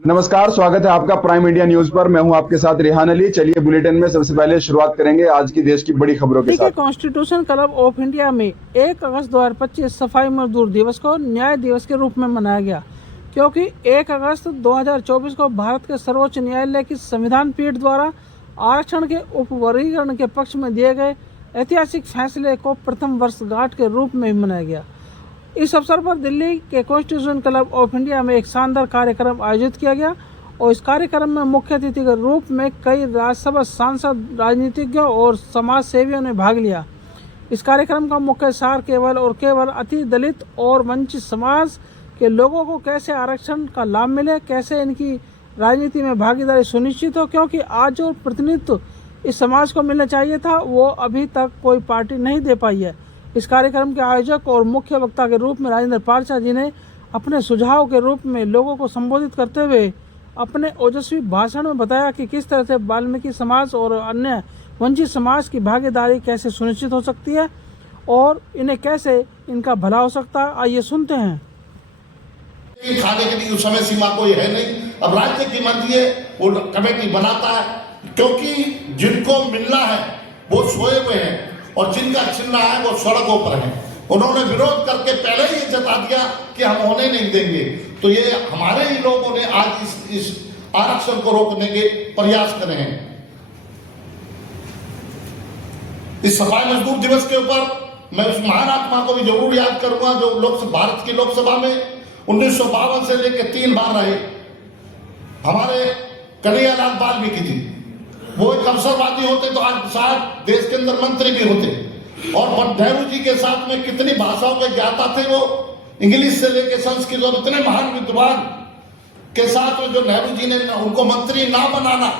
नमस्कार, स्वागत है आपका प्राइम इंडिया न्यूज पर। मैं हूं आपके साथ रेहान अली। चलिए बुलेटिन में सबसे पहले शुरुआत करेंगे आज की देश की बड़ी खबरों के साथ। कॉन्स्टिट्यूशन क्लब ऑफ इंडिया में 1 अगस्त 2025 सफाई मजदूर दिवस को न्याय दिवस के रूप में मनाया गया, क्योंकि 1 अगस्त 2024 को भारत के सर्वोच्च न्यायालय की संविधान पीठ द्वारा आरक्षण के उपवर्गीकरण के पक्ष में दिए गए ऐतिहासिक फैसले को प्रथम वर्षगांठ के रूप में मनाया गया। इस अवसर पर दिल्ली के कॉन्स्टिट्यूशन क्लब ऑफ इंडिया में एक शानदार कार्यक्रम आयोजित किया गया और इस कार्यक्रम में मुख्य अतिथि के रूप में कई राज्यसभा सांसद, राजनीतिज्ञों और समाज सेवियों ने भाग लिया। इस कार्यक्रम का मुख्य सार केवल और केवल अति दलित और वंचित समाज के लोगों को कैसे आरक्षण का लाभ मिले, कैसे इनकी राजनीति में भागीदारी सुनिश्चित हो, क्योंकि आज जो प्रतिनिधित्व इस समाज को मिलना चाहिए था वो अभी तक कोई पार्टी नहीं दे पाई है। इस कार्यक्रम के आयोजक और मुख्य वक्ता के रूप में राजेंद्र पारछा जी ने अपने सुझाव के रूप में लोगों को संबोधित करते हुए अपने ओजस्वी भाषण में बताया कि किस तरह से वाल्मीकि समाज और अन्य वंचित समाज की भागीदारी कैसे सुनिश्चित हो सकती है और इन्हें कैसे इनका भला हो सकता है। आइए सुनते हैं। खाने के लिए उस समय सीमा कोई है नहीं। अब राज्य की मर्जी है, वो कमेटी बनाता है, क्योंकि जिनको मिलना है वो सोए हुए हैं और जिनका छिलना है वो सड़कों पर है। उन्होंने विरोध करके पहले ही जता दिया कि हम होने नहीं देंगे। तो ये हमारे ही लोगों ने आज इस आरक्षण को रोकने के प्रयास करे हैं। इस सफाई मजदूर दिवस के ऊपर मैं उस महान आत्मा को भी जरूर याद करूंगा जो भारत की लोकसभा में 1952 से लेकर 3 बार रहे, हमारे कन्हैयालाल वाल्मीकि जी। वो एक अवसरवादी होते तो आज शायद देश के अंदर मंत्री भी होते। और नेहरू जी के साथ में कितनी भाषाओं के ज्ञाता थे वो, इंग्लिश से लेकर संस्कृत, और इतने महान विद्वान के साथ में जो नेहरू जी ने उनको मंत्री ना बनाना,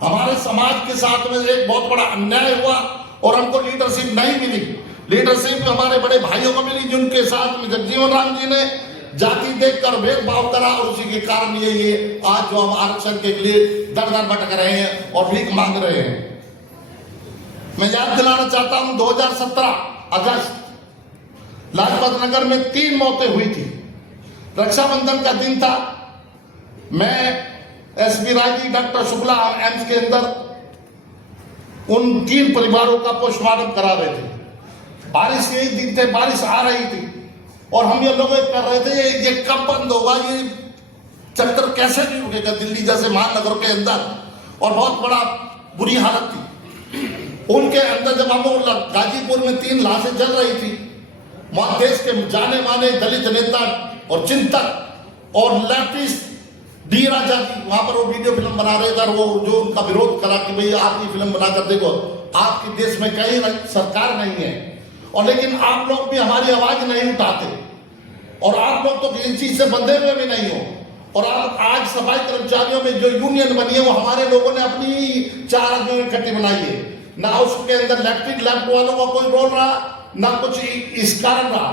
हमारे समाज के साथ में एक बहुत बड़ा अन्याय हुआ और हमको लीडरशिप नहीं मिली। लीडरशिप हमारे बड़े भाइयों को मिली, जिनके साथ में जगजीवन राम जी ने जाति देखकर भेदभाव करा और उसी के कारण ये आज जो हम आरक्षण के लिए दर दर भटक रहे हैं और भीख मांग रहे हैं। मैं याद दिलाना चाहता हूं 2017 अगस्त लाजपत नगर में 3 मौतें हुई थी। रक्षाबंधन का दिन था। मैं SP Rai ji, doctor Shukla AIIMS के अंदर उन 3 परिवारों का पोस्टमार्टम करा रहे थे। बारिश के दिन थे, बारिश आ रही थी और हम ये लोग कर रहे थे ये कब बंद होगा, ये चक्कर कैसे नहीं रुकेगा दिल्ली जैसे महानगर के अंदर, और बहुत बड़ा बुरी हालत थी उनके अंदर। जब हम गाजीपुर में 3 लाशें जल रही थी, वहां देश के जाने माने दलित नेता और चिंतक और लेफ्टिस्ट डी राजा जी वहां पर वो वीडियो फिल्म बना रहे थे। वो जो उनका विरोध करा कि भाई आप ये फिल्म बनाकर देखो, आपके देश में कहीं सरकार नहीं है और लेकिन आप लोग भी हमारी आवाज नहीं उठाते और आप लोग तो किसी चीज से बंधे हुए भी नहीं हो। और आप आज सफाई कर्मचारियों में जो यूनियन बनी है वो हमारे लोगों ने अपनी 4 आदमियों की इकट्ठी बनाई है। ना उसके अंदर लेफ्ट वालों का कोई रोल रहा, ना कुछ इस कारण रहा।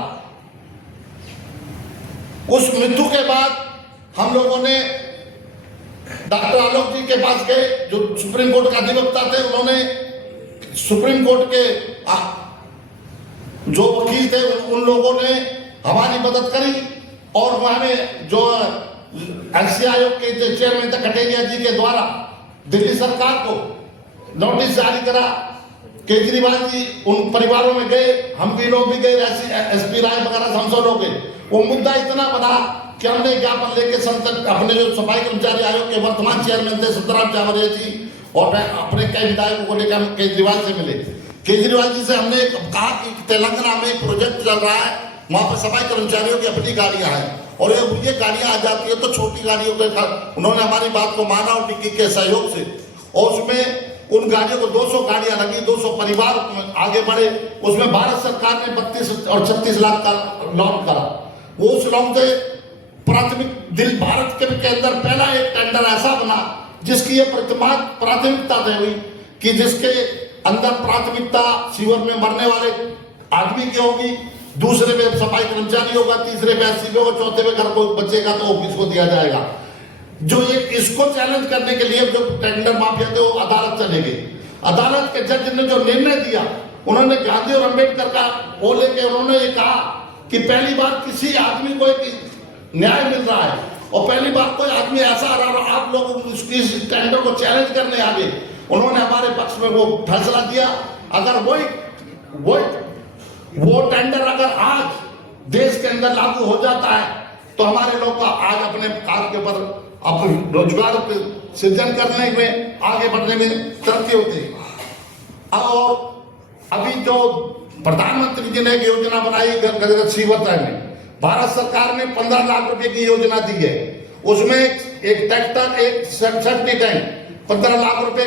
उस मृत्यु के बाद हम लोगों ने डॉक्टर आलोक जी के पास गए, जो सुप्रीम कोर्ट के अधिवक्ता थे। उन्होंने सुप्रीम कोर्ट के जो वकील थे उन लोगों ने हमारी मदद करी और वहां में जो एनसी आयोग के चेयरमैन थे कटेरिया जी के द्वारा दिल्ली सरकार को नोटिस जारी करा। केजरीवाल जी उन परिवारों में गए, हम भी लोग भी गए, एसपी राय वगैरह हम सब लोग गए। वो मुद्दा इतना बना कि हमने ज्ञापन लेके संसद अपने जो सफाई कर्मचारी आयोग के वर्तमान चेयरमैन थे सत्यराम चावरिया जी और अपने कई विधायकों को लेकर हम केजरीवाल से मिले। केजरीवाल जी से हमने कहा कि तेलंगाना में एक प्रोजेक्ट चल रहा है, वहां पर सफाई कर्मचारियों की अपनी गाड़ियां हैं और ये गाड़ियां आ जाती है तो छोटी गाड़ियों के। उन्होंने हमारी बात को माना और डिक्की के सहयोग से, और उसमें उन गाड़ियों को 200 गाड़ियां लगी, 200 परिवार आगे बढ़े। उसमें भारत सरकार ने 32 और 36 लाख का लोन करा। वो उस लोन से प्राथमिक दिल भारत के अंदर पहला एक टेंडर ऐसा बना जिसकी ये प्राथमिकता तय हुई कि जिसके अंदर प्राथमिकता सीवर में मरने वाले आदमी की होगी, दूसरे पे सफाई कर्मचारी होगा, तीसरे पे एससी होगा, चौथे पे घर को बचेगा तो ऑफिस को दिया जाएगा। जो ये इसको चैलेंज करने के लिए जो टेंडर माफिया थे वो अदालत चले गए। अदालत के जज ने जो निर्णय दिया, उन्होंने गांधी और अंबेडकर का वो लेके उन्होंने ये कहा कि पहली बार किसी आदमी को एक न्याय मिल रहा है और पहली बार कोई आदमी ऐसा आ रहा, आप लोग इस टेंडर को चैलेंज करने आ गए, उन्होंने हमारे पक्ष में वो फैसला दिया। अगर वो टेंडर अगर आज देश के अंदर लागू हो जाता है तो हमारे लोग का आज अपने कार्य के ऊपर अपने रोजगार सृजन करने में, आगे बढ़ने में तरक्की होती है। और अभी जो प्रधानमंत्री जी ने एक योजना बनाई गदगद सीवरताय में, भारत सरकार ने 15 लाख रुपए की योजना दी है। उसमें एक ट्रैक्टर, एक सेफ्टी टैंक, 15 लाख रुपए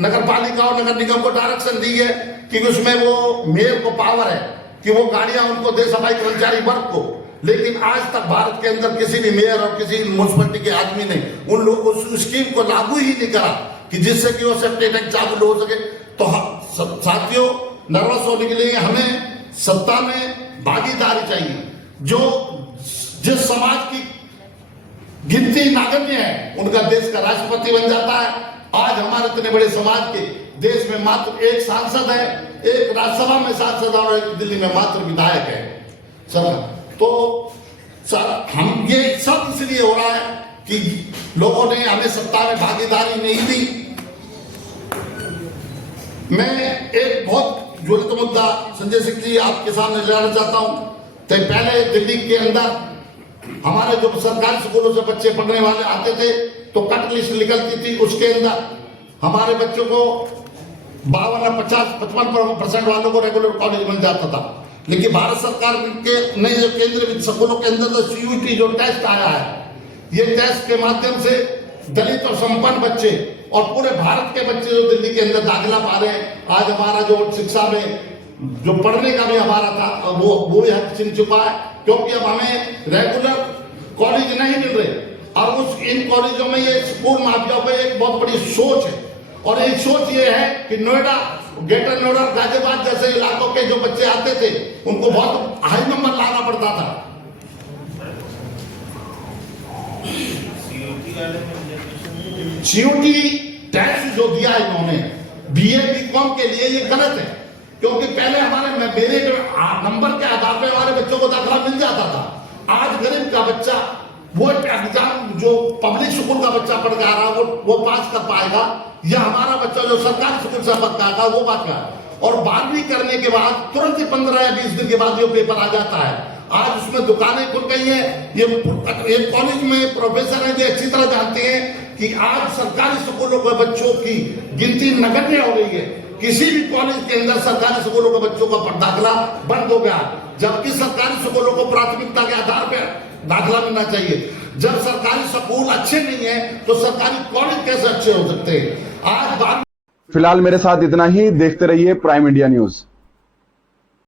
नगर पालिका और नगर निगम को डायरेक्शन दी है कि उसमें वो मेयर को पावर है कि वो गाड़ियां उनको दे सफाई कर्मचारी वर्ग को। लेकिन आज तक भारत के अंदर किसी भी मेयर और किसी म्युनिसिपैलिटी के आदमी ने उन लोगों उस स्कीम को लागू ही नहीं करा कि जिससे कि वो सेफ्टी टैंक चालू हो सके। तो साथियों, नर्वस होने के लिए हमें सत्ता में भागीदारी चाहिए। जो जिस समाज की गिनती नगण्य है उनका देश का राष्ट्रपति बन जाता है। आज हमारे इतने बड़े समाज के देश में मात्र एक सांसद है, एक राज्यसभा में सांसद और एक दिल्ली में मात्र विधायक है सर। तो सर हम ये सब इसलिए हो रहा है कि लोगों ने हमें सत्ता में भागीदारी नहीं दी। मैं एक बहुत ज्वलित मुद्दा संजय सिंह जी आपके सामने लाना चाहता हूं। तो पहले दिल्ली के अंदर हमारे जो सरकारी स्कूलों से बच्चे पढ़ने वाले आते थे तो कट लिस्ट निकलती थी, उसके अंदर हमारे बच्चों को 52-55% वालों को रेगुलर कॉलेज मिल जाता था। लेकिन भारत सरकार के नए जो केंद्रीय स्कूलों के अंदर तो CUET जो टेस्ट आया है, ये टेस्ट के माध्यम से दलित और संपन्न बच्चे और पूरे भारत के बच्चे जो दिल्ली के अंदर दाखिला पा रहे हैं। आज हमारा जो शिक्षा में जो पढ़ने का भी हमारा था वो भी हद छिन चुका है, क्योंकि अब हमें रेगुलर कॉलेज नहीं मिल रहे। और इन कॉलेजों में ये स्कूल माफिया पे एक बहुत बड़ी सोच है, और एक सोच ये है कि नोएडा, ग्रेटर नोएडा, गाजियाबाद जैसे इलाकों के जो बच्चे आते थे उनको बहुत हाई नंबर लाना पड़ता था। CUET टेस्ट जो दिया इन्होंने BA BCom के लिए ये गलत है, क्योंकि पहले हमारे मेरिट नंबर के आधार पे हमारे बच्चों को दाखिला मिल जाता था। आज गरीब का बच्चा वो एग्जाम जो पब्लिक स्कूल का बच्चा पढ़ के आ रहा वो पास कर पाएगा, या हमारा बच्चा जो सरकारी स्कूल से पढ़ पाएगा वो पास कर। और 12वीं करने के बाद तुरंत ही 15 या 20 दिन के बाद ये पेपर आ जाता है। आज उसमें दुकानें खुल गई है। ये कॉलेज में प्रोफेसर हैं जो अच्छी तरह जानते हैं कि आज सरकारी स्कूलों के बच्चों की गिनती नगण्य हो गई है। किसी भी कॉलेज के अंदर सरकारी स्कूलों के बच्चों का दाखिला बंद हो गया, जबकि सरकारी स्कूलों को प्राथमिकता के आधार पर दाखिला मिलना चाहिए। जब सरकारी स्कूल अच्छे नहीं है तो सरकारी कॉलेज कैसे अच्छे हो सकते हैं? आज फिलहाल मेरे साथ इतना ही। देखते रहिए प्राइम इंडिया न्यूज।